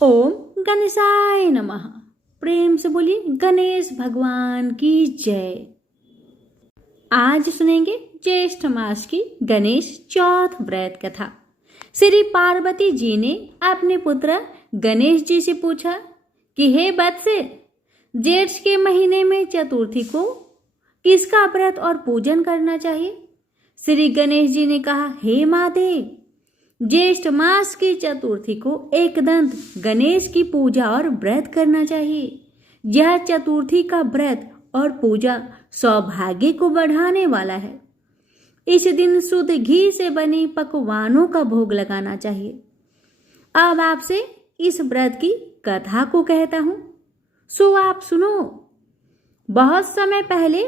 ओम गणेशाय नमः। प्रेम से बोलिए गणेश भगवान की जय। आज सुनेंगे ज्येष्ठ मास की गणेश चौथ व्रत कथा। श्री पार्वती जी ने अपने पुत्र गणेश जी से पूछा कि हे वत्स, ज्येष्ठ के महीने में चतुर्थी को किसका व्रत और पूजन करना चाहिए? श्री गणेश जी ने कहा, हे माते, ज्येष्ठ मास की चतुर्थी को एकदंत गणेश की पूजा और व्रत करना चाहिए। यह चतुर्थी का व्रत और पूजा सौभाग्य को बढ़ाने वाला है। इस दिन शुद्ध घी से बने पकवानों का भोग लगाना चाहिए। अब आपसे इस व्रत की कथा को कहता हूं, सो आप सुनो। बहुत समय पहले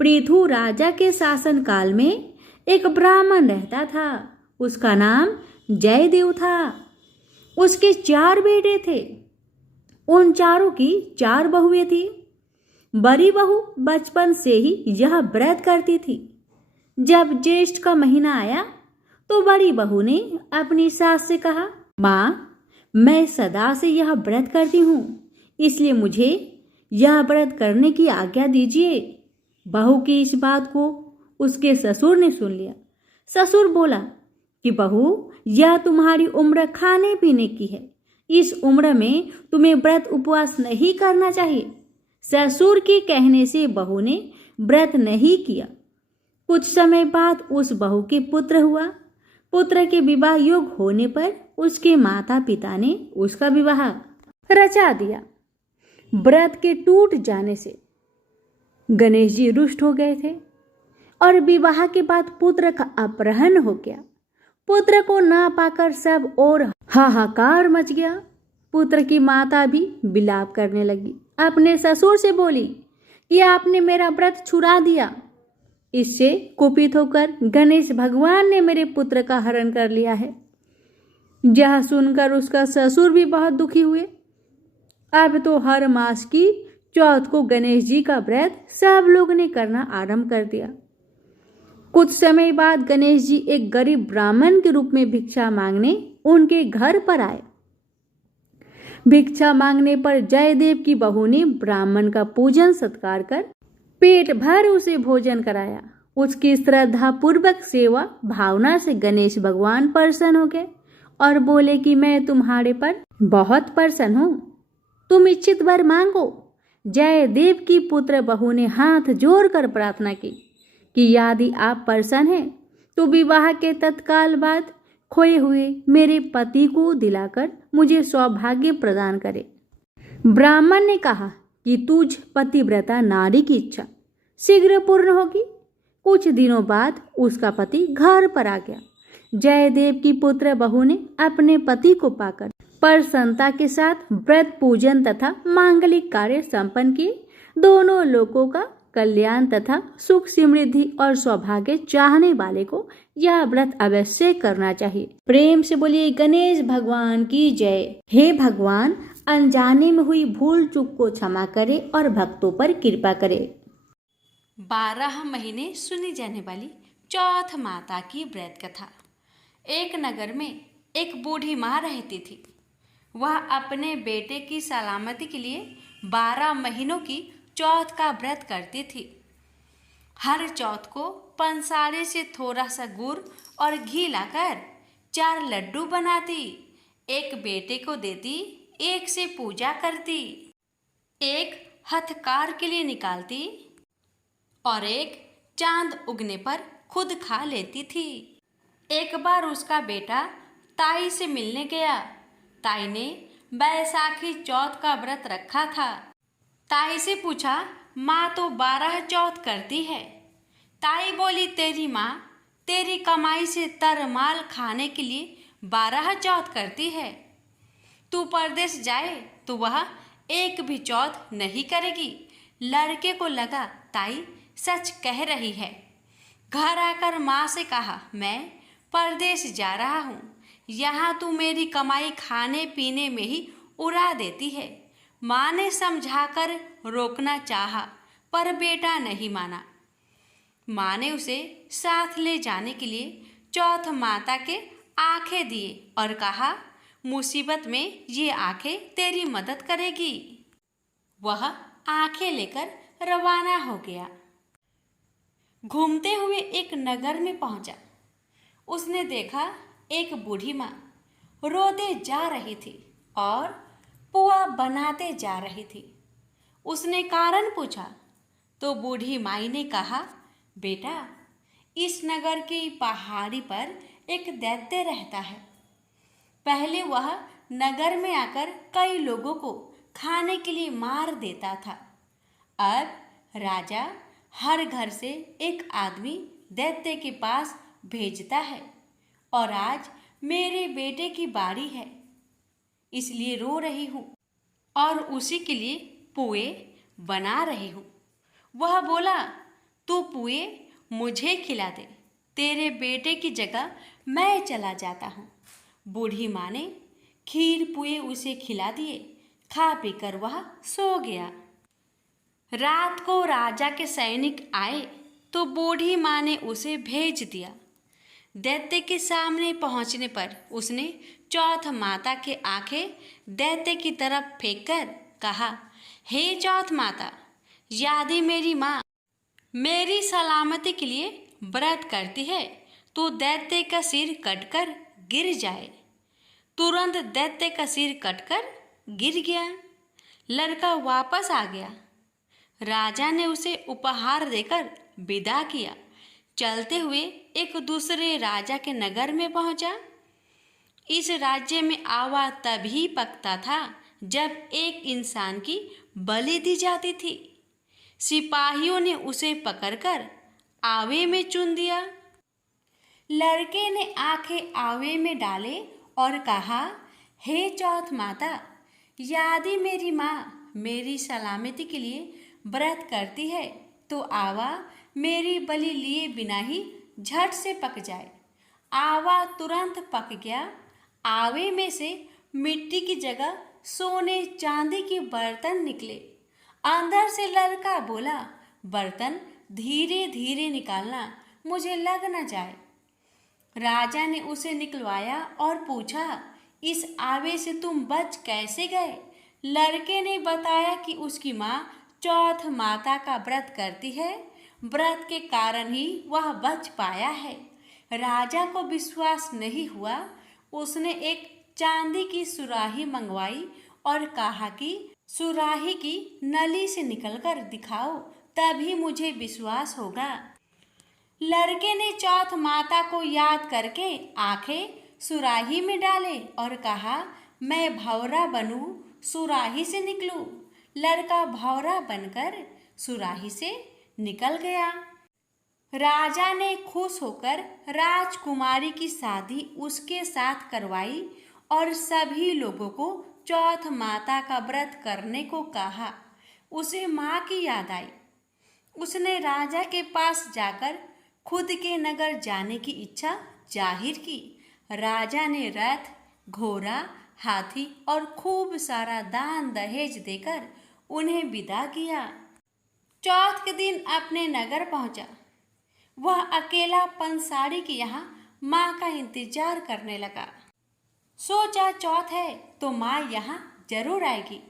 पृथु राजा के शासन काल में एक ब्राह्मण रहता था। उसका नाम जयदेव था। उसके 4 बेटे थे। उन चारों की 4 बहुएं थी। बड़ी बहू बचपन से ही यह व्रत करती थी। जब ज्येष्ठ का महीना आया तो बड़ी बहू ने अपनी सास से कहा, माँ, मैं सदा से यह व्रत करती हूँ, इसलिए मुझे यह व्रत करने की आज्ञा दीजिए। बहू की इस बात को उसके ससुर ने सुन लिया। ससुर बोला कि बहू, यह तुम्हारी उम्र खाने पीने की है। इस उम्र में तुम्हें व्रत उपवास नहीं करना चाहिए। ससुर के कहने से बहू ने व्रत नहीं किया। कुछ समय बाद उस बहू के पुत्र हुआ। पुत्र के विवाह योग होने पर उसके माता पिता ने उसका विवाह रचा दिया। व्रत के टूट जाने से गणेश जी रुष्ट हो गए थे और विवाह के बाद पुत्र का अपहरण हो गया। पुत्र को ना पाकर सब और हाहाकार मच गया। पुत्र की माता भी विलाप करने लगी। अपने ससुर से बोली कि आपने मेरा व्रत छुड़ा दिया। इससे कुपित होकर गणेश भगवान ने मेरे पुत्र का हरण कर लिया है। यह सुनकर उसका ससुर भी बहुत दुखी हुए। अब तो हर मास की चौथ को गणेश जी का व्रत सब लोग ने करना आरंभ कर दिया। कुछ समय बाद गणेश जी एक गरीब ब्राह्मण के रूप में भिक्षा मांगने उनके घर पर आए। भिक्षा मांगने पर जयदेव की बहू ने ब्राह्मण का पूजन सत्कार कर पेट भर उसे भोजन कराया। उसकी श्रद्धा पूर्वक सेवा भावना से गणेश भगवान प्रसन्न हो गए और बोले कि मैं तुम्हारे पर बहुत प्रसन्न हूं, तुम इच्छित वर मांगो। जयदेव की पुत्र बहू ने हाथ जोड़कर प्रार्थना की कि यदि आप प्रसन्न हैं तो विवाह के तत्काल बाद खोए हुए मेरे पति को दिलाकर मुझे सौभाग्य प्रदान करे। ब्राह्मण ने कहा कि तुझ पतिव्रता नारी की इच्छा शीघ्र पूर्ण होगी। कुछ दिनों बाद उसका पति घर पर आ गया। जयदेव की पुत्र बहू ने अपने पति को पाकर प्रसन्नता के साथ व्रत पूजन तथा मांगलिक कार्य संपन्न किए। दोनों लोगों का कल्याण तथा सुख समृद्धि और सौभाग्य चाहने वाले को यह व्रत अवश्य करना चाहिए। प्रेम से बोलिए गणेश भगवान की जय। हे भगवान, अनजाने में हुई भूल चूक को क्षमा करे और भक्तों पर कृपा करे। 12 महीने सुनी जाने वाली चौथ माता की व्रत कथा। एक नगर में एक बूढ़ी माँ रहती थी। वह अपने बेटे की सलामती के लिए 12 महीनों की चौथ का व्रत करती थी। हर चौथ को पंसारे से थोड़ा सा गुड़ और घी लाकर 4 लड्डू बनाती, एक बेटे को देती, एक से पूजा करती, एक हथकार के लिए निकालती और एक चांद उगने पर खुद खा लेती थी। एक बार उसका बेटा ताई से मिलने गया। ताई ने बैसाखी चौथ का व्रत रखा था। ताई से पूछा, माँ तो 12 चौथ करती है। ताई बोली, तेरी माँ तेरी कमाई से तरमाल खाने के लिए 12 चौथ करती है। तू परदेश जाए तो वह एक भी चौथ नहीं करेगी। लड़के को लगा ताई सच कह रही है। घर आकर माँ से कहा, मैं परदेश जा रहा हूँ, यहाँ तू मेरी कमाई खाने पीने में ही उड़ा देती है। माँ ने समझाकर रोकना चाहा पर बेटा नहीं माना। माँ ने उसे साथ ले जाने के लिए चौथ माता के आंखें दिए और कहा, मुसीबत में ये आंखें तेरी मदद करेगी। वह आंखें लेकर रवाना हो गया। घूमते हुए एक नगर में पहुंचा। उसने देखा एक बूढ़ी माँ रोते जा रही थी और पुआ बनाते जा रही थी। उसने कारण पूछा तो बूढ़ी माई ने कहा, बेटा, इस नगर की पहाड़ी पर एक दैत्य रहता है। पहले वह नगर में आकर कई लोगों को खाने के लिए मार देता था। अब राजा हर घर से एक आदमी दैत्य के पास भेजता है और आज मेरे बेटे की बारी है, इसलिए रो रही हूँ और उसी के लिए पुए बना रही हूँ। वह बोला, तू पुए मुझे खिला दे, तेरे बेटे की जगह मैं चला जाता हूँ। बूढ़ी माँ ने खीर पुए उसे खिला दिए। खा पीकर वह सो गया। रात को राजा के सैनिक आए तो बूढ़ी माँ ने उसे भेज दिया। दैत्य के सामने पहुंचने पर उसने चौथ माता के आंखें दैत्य की तरफ फेंककर कहा, हे चौथ माता, यदि मेरी माँ मेरी सलामती के लिए व्रत करती है तो दैत्य का सिर कटकर गिर जाए। तुरंत दैत्य का सिर कटकर गिर गया। लड़का वापस आ गया। राजा ने उसे उपहार देकर विदा किया। चलते हुए एक दूसरे राजा के नगर में पहुंचा। इस राज्य में आवा तभी पकता था जब एक इंसान की बलि दी जाती थी। सिपाहियों ने उसे पकड़कर आवे में चुन दिया। लड़के ने आंखें आवे में डाले और कहा, हे चौथ माता, यदि मेरी माँ मेरी सलामती के लिए व्रत करती है तो आवा मेरी बलि लिए बिना ही झट से पक जाए। आवा तुरंत पक गया। आवे में से मिट्टी की जगह सोने चांदी के बर्तन निकले। अंदर से लड़का बोला, बर्तन धीरे धीरे निकालना, मुझे लग न जाए। राजा ने उसे निकलवाया और पूछा, इस आवे से तुम बच कैसे गए? लड़के ने बताया कि उसकी माँ चौथ माता का व्रत करती है, व्रत के कारण ही वह बच पाया है। राजा को विश्वास नहीं हुआ। उसने एक चांदी की सुराही मंगवाई और कहा कि सुराही की नली से निकलकर दिखाओ, तभी मुझे विश्वास होगा। लड़के ने चौथ माता को याद करके आंखें सुराही में डाले और कहा, मैं भौरा बनूं, सुराही से निकलूं। लड़का भौरा बनकर सुराही से निकल गया। राजा ने खुश होकर राजकुमारी की शादी उसके साथ करवाई और सभी लोगों को चौथ माता का व्रत करने को कहा। उसे माँ की याद आई। उसने राजा के पास जाकर खुद के नगर जाने की इच्छा जाहिर की। राजा ने रथ, घोड़ा, हाथी और खूब सारा दान दहेज देकर उन्हें विदा किया। चौथ के दिन अपने नगर पहुंचा। वह अकेला पंसारी के यहाँ माँ का इंतजार करने लगा। सोचा चौथ है तो माँ यहाँ जरूर आएगी।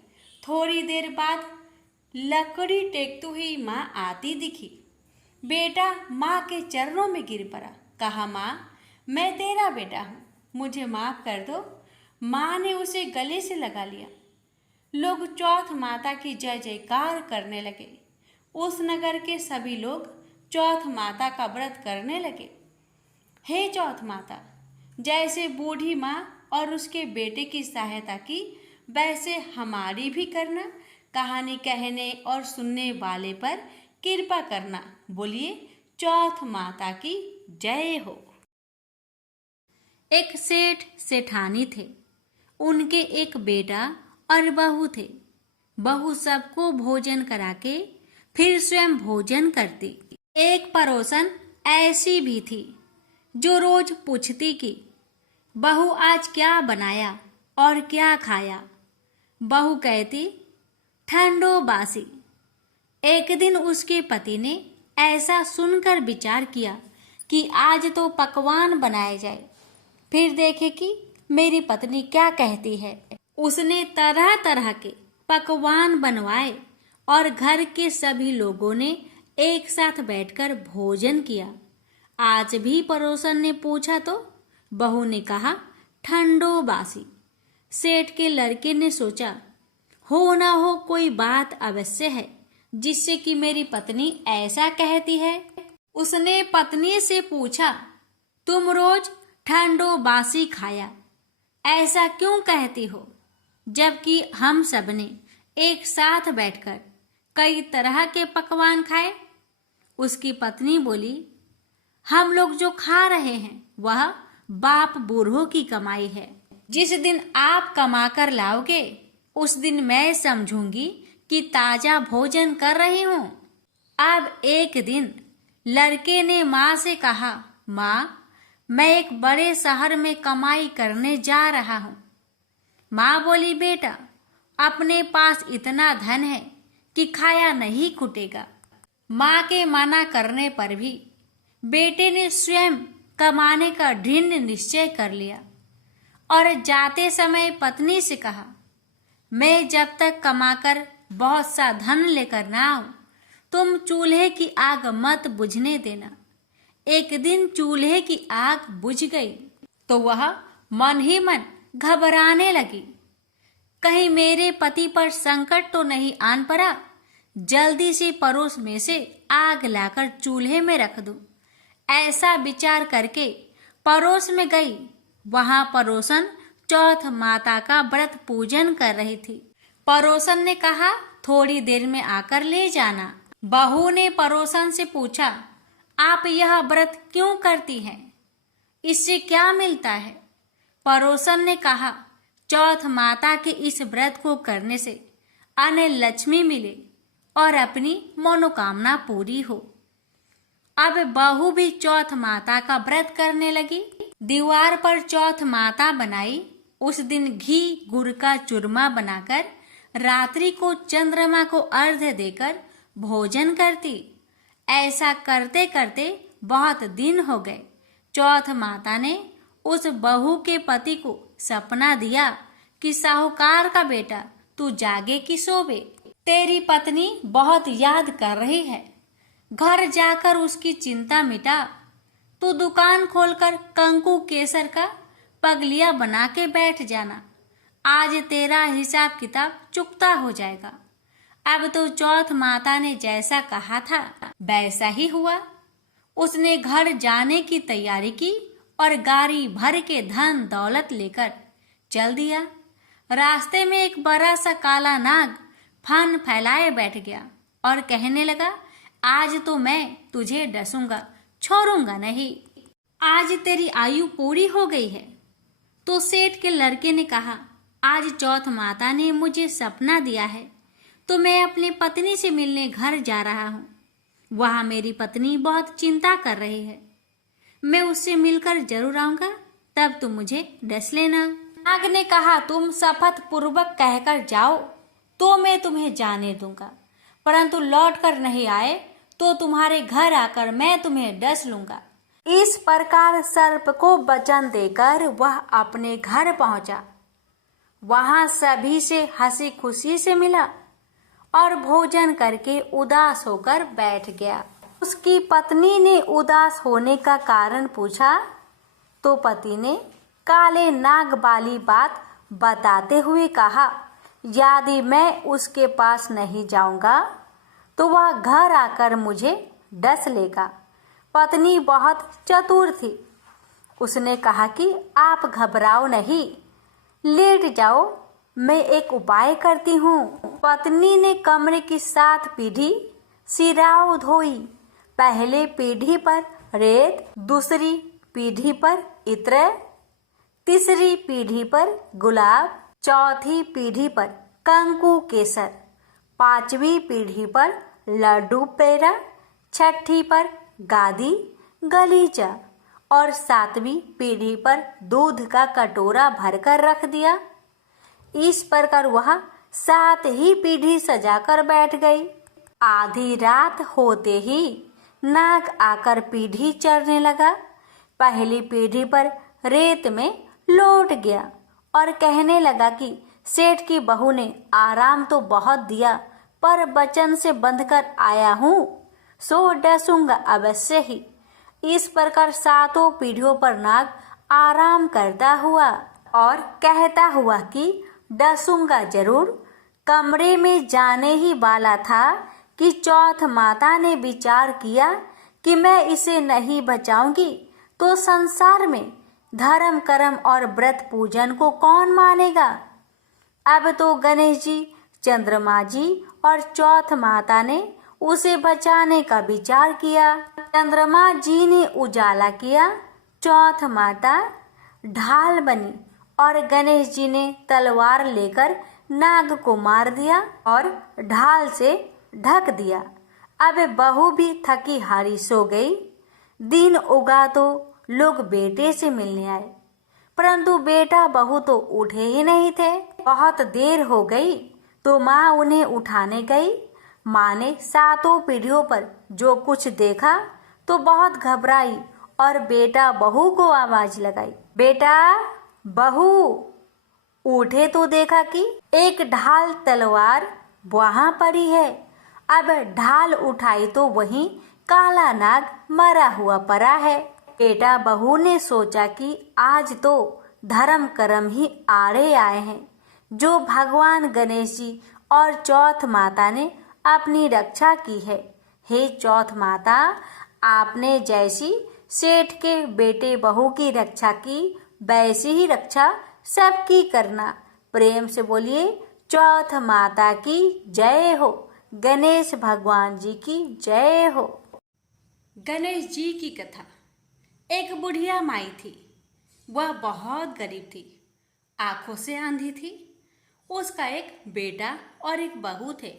थोड़ी देर बाद लकड़ी टेकती हुई माँ आती दिखी। बेटा माँ के चरणों में गिर पड़ा। कहा, माँ, मैं तेरा बेटा हूँ, मुझे माफ़ कर दो। माँ ने उसे गले से लगा लिया। लोग चौथ माता की जय जयकार करने लगे। उस नगर के सभी लोग चौथ माता का व्रत करने लगे। हे चौथ माता, जैसे बूढ़ी माँ और उसके बेटे की सहायता की, वैसे हमारी भी करना। कहानी कहने और सुनने वाले पर कृपा करना। बोलिए चौथ माता की जय हो। एक सेठ सेठानी थे। उनके एक बेटा और बहू थे। बहू सबको भोजन करा के फिर स्वयं भोजन करती। एक पड़ोसन ऐसी भी थी जो रोज पूछती कि बहू आज क्या बनाया और क्या खाया। बहू कहती, ठंडो बासी। एक दिन उसके पति ने ऐसा सुनकर विचार किया कि आज तो पकवान बनाए जाए, फिर देखे कि मेरी पत्नी क्या कहती है। उसने तरह तरह के पकवान बनवाए और घर के सभी लोगों ने एक साथ बैठकर भोजन किया। आज भी पड़ोसन ने पूछा तो बहू ने कहा ठंडो बासी। सेठ के लड़के ने सोचा हो ना हो कोई बात अवश्य है जिससे कि मेरी पत्नी ऐसा कहती है। उसने पत्नी से पूछा तुम रोज ठंडो बासी खाया ऐसा क्यों कहती हो, जबकि हम सबने एक साथ बैठकर कई तरह के पकवान खाए। उसकी पत्नी बोली हम लोग जो खा रहे हैं वह बाप बूढ़ों की कमाई है। जिस दिन आप कमा कर लाओगे उस दिन मैं समझूंगी कि ताजा भोजन कर रही हूँ। अब एक दिन लड़के ने माँ से कहा माँ मैं एक बड़े शहर में कमाई करने जा रहा हूँ। माँ बोली बेटा अपने पास इतना धन है कि खाया नहीं खुटेगा। माँ के मना करने पर भी बेटे ने स्वयं कमाने का दृढ़ निश्चय कर लिया और जाते समय पत्नी से कहा मैं जब तक कमाकर बहुत सा धन लेकर ना आऊं तुम चूल्हे की आग मत बुझने देना। एक दिन चूल्हे की आग बुझ गई तो वह मन ही मन घबराने लगी, कहीं मेरे पति पर संकट तो नहीं आन पड़ा। जल्दी से पड़ोस में से आग लाकर चूल्हे में रख दूं, ऐसा विचार करके पड़ोस में गई। वहां पड़ोसन चौथ माता का व्रत पूजन कर रही थी। पड़ोसन ने कहा थोड़ी देर में आकर ले जाना। बहू ने पड़ोसन से पूछा आप यह व्रत क्यों करती हैं, इससे क्या मिलता है। पड़ोसन ने कहा चौथ माता के इस व्रत को करने से अन्न लक्ष्मी मिले और अपनी मनोकामना पूरी हो। अब बहू भी चौथ माता का व्रत करने लगी। दीवार पर चौथ माता बनाई। उस दिन घी गुड़ का चूरमा बनाकर रात्रि को चंद्रमा को अर्घ्य देकर भोजन करती। ऐसा करते करते बहुत दिन हो गए। चौथ माता ने उस बहू के पति को सपना दिया कि साहूकार का बेटा तू जागे कि सोवे, तेरी पत्नी बहुत याद कर रही है, घर जाकर उसकी चिंता मिटा। तू दुकान खोलकर कंकु केसर का पगलिया बना के बैठ जाना, आज तेरा हिसाब किताब चुकता हो जाएगा। अब तो चौथ माता ने जैसा कहा था वैसा ही हुआ। उसने घर जाने की तैयारी की और गाड़ी भर के धन दौलत लेकर चल दिया। रास्ते में एक बड़ा सा काला नाग फन फैलाए बैठ गया और कहने लगा आज तो मैं तुझे डसूंगा, छोड़ूंगा नहीं, आज तेरी आयु पूरी हो गई है। तो सेठ के लड़के ने कहा आज चौथ माता ने मुझे सपना दिया है तो मैं अपनी पत्नी से मिलने घर जा रहा हूँ। वहां मेरी पत्नी बहुत चिंता कर रही है, मैं उससे मिलकर जरूर आऊंगा, तब तुम मुझे डस लेना। नाग ने कहा तुम शपथ पूर्वक कहकर जाओ तो मैं तुम्हें जाने दूंगा, परंतु लौट कर नहीं आए तो तुम्हारे घर आकर मैं तुम्हें डस लूंगा। इस प्रकार सर्प को वचन देकर वह अपने घर पहुंचा। वहां सभी से हंसी खुशी से मिला और भोजन करके उदास होकर बैठ गया। उसकी पत्नी ने उदास होने का कारण पूछा तो पति ने काले नाग वाली बात बताते हुए कहा यदि मैं उसके पास नहीं जाऊंगा तो वह घर आकर मुझे डस लेगा। पत्नी बहुत चतुर थी। उसने कहा कि आप घबराओ नहीं, लेट जाओ, मैं एक उपाय करती हूँ। पत्नी ने कमरे की 7 पीढ़ी सिराव धोई। पहले पीढ़ी पर रेत, दूसरी पीढ़ी पर इत्र, तीसरी पीढ़ी पर गुलाब, चौथी पीढ़ी पर कंकु केसर, 5वीं पीढ़ी पर लड्डू पेड़ा, 6ठी पर गादी गलीचा और 7वीं पीढ़ी पर दूध का कटोरा भरकर रख दिया। इस प्रकार वह 7 ही पीढ़ी सजाकर बैठ गई। आधी रात होते ही नाग आकर पीढ़ी चढ़ने लगा। पहली पीढ़ी पर रेत में लौट गया और कहने लगा कि सेठ की बहू ने आराम तो बहुत दिया, पर वचन से बंधकर आया हूँ, सो डसूंगा अवश्य ही। इस प्रकार 7 पीढ़ियों पर नाग आराम करता हुआ और कहता हुआ कि डसूंगा जरूर। कमरे में जाने ही वाला था कि चौथ माता ने विचार किया कि मैं इसे नहीं बचाऊंगी तो संसार में धर्म कर्म और व्रत पूजन को कौन मानेगा। अब तो गणेश जी, चंद्रमा जी और चौथ माता ने उसे बचाने का विचार किया। चंद्रमा जी ने उजाला किया, चौथ माता ढाल बनी और गणेश जी ने तलवार लेकर नाग को मार दिया और ढाल से ढक दिया। अब बहू भी थकी हारी सो गई। दिन उगा तो लोग बेटे से मिलने आए, परंतु बेटा बहू तो उठे ही नहीं थे। बहुत देर हो गई तो माँ उन्हें उठाने गई। माँ ने 7 पीढ़ियों पर जो कुछ देखा तो बहुत घबराई और बेटा बहू को आवाज लगाई, बेटा बहू उठे तो देखा कि एक ढाल तलवार वहां पड़ी है। अब ढाल उठाई तो वहीं काला नाग मरा हुआ पड़ा है। बेटा बहू ने सोचा कि आज तो धर्म कर्म ही आड़े आए हैं, जो भगवान गणेश जी और चौथ माता ने अपनी रक्षा की है। हे चौथ माता, आपने जैसी सेठ के बेटे बहू की रक्षा की, वैसी ही रक्षा सबकी करना। प्रेम से बोलिए चौथ माता की जय हो, गणेश भगवान जी की जय हो। गणेश जी की कथा। एक बुढ़िया माई थी। वह बहुत गरीब थी, आंखों से अंधी थी। उसका एक बेटा और एक बहू थे।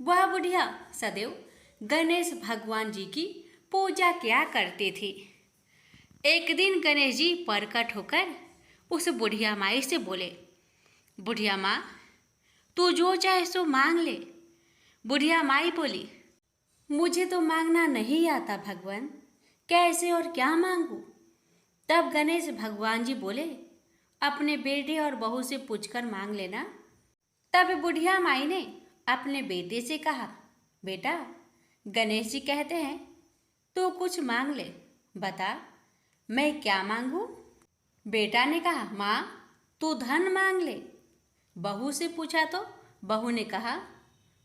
वह बुढ़िया सदैव गणेश भगवान जी की पूजा किया करती थी। एक दिन गणेश जी प्रकट होकर उस बुढ़िया माई से बोले, बुढ़िया माँ, तू जो चाहे सो मांग ले। बुढ़िया माई बोली, मुझे तो मांगना नहीं आता भगवान, कैसे और क्या मांगू। तब गणेश भगवान जी बोले, अपने बेटे और बहू से पूछकर मांग लेना। तब बुढ़िया माई ने अपने बेटे से कहा, बेटा गणेश जी कहते हैं तू कुछ मांग ले, बता मैं क्या मांगू। बेटा ने कहा, माँ तू धन मांग ले। बहू से पूछा तो बहू ने कहा,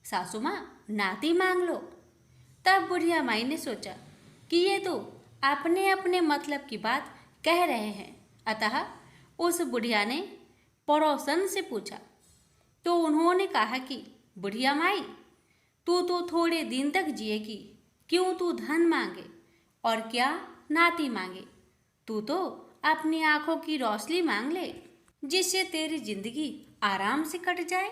सासू माँ नाती मांग लो। तब बुढ़िया माई ने सोचा कि ये तो अपने अपने मतलब की बात कह रहे हैं, अतः उस बुढ़िया ने पड़ोसन से पूछा तो उन्होंने कहा कि बुढ़िया माई, तू तो थोड़े दिन तक जिएगी, क्यों तू धन मांगे और क्या नाती मांगे। तू तो अपनी आंखों की रोशनी मांग ले, जिससे तेरी जिंदगी आराम से कट जाए।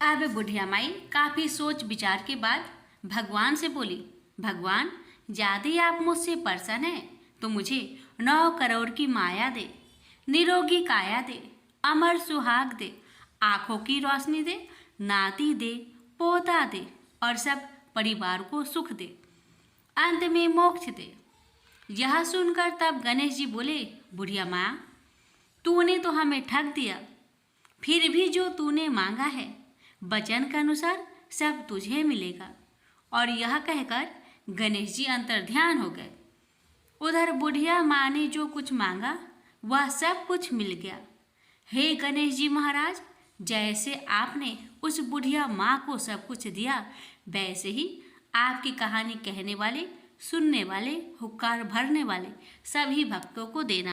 अब बुढ़िया माई काफी सोच विचार के बाद भगवान से बोली, भगवान यदि आप मुझसे प्रसन्न हैं तो मुझे 9 करोड़ की माया दे, निरोगी काया दे, अमर सुहाग दे, आंखों की रोशनी दे, नाती दे, पोता दे और सब परिवार को सुख दे, अंत में मोक्ष दे। यह सुनकर तब गणेश जी बोले, बुढ़िया माँ, तूने तो हमें ठग दिया, फिर भी जो तूने मांगा है वचन के अनुसार सब तुझे मिलेगा। और यह कहकर गणेश जी अंतर्ध्यान हो गए। उधर बुढ़िया माँ ने जो कुछ मांगा वह सब कुछ मिल गया। हे गणेश जी महाराज, जैसे आपने उस बुढ़िया माँ को सब कुछ दिया, वैसे ही आपकी कहानी कहने वाले, सुनने वाले, हुक्कार भरने वाले सभी भक्तों को देना।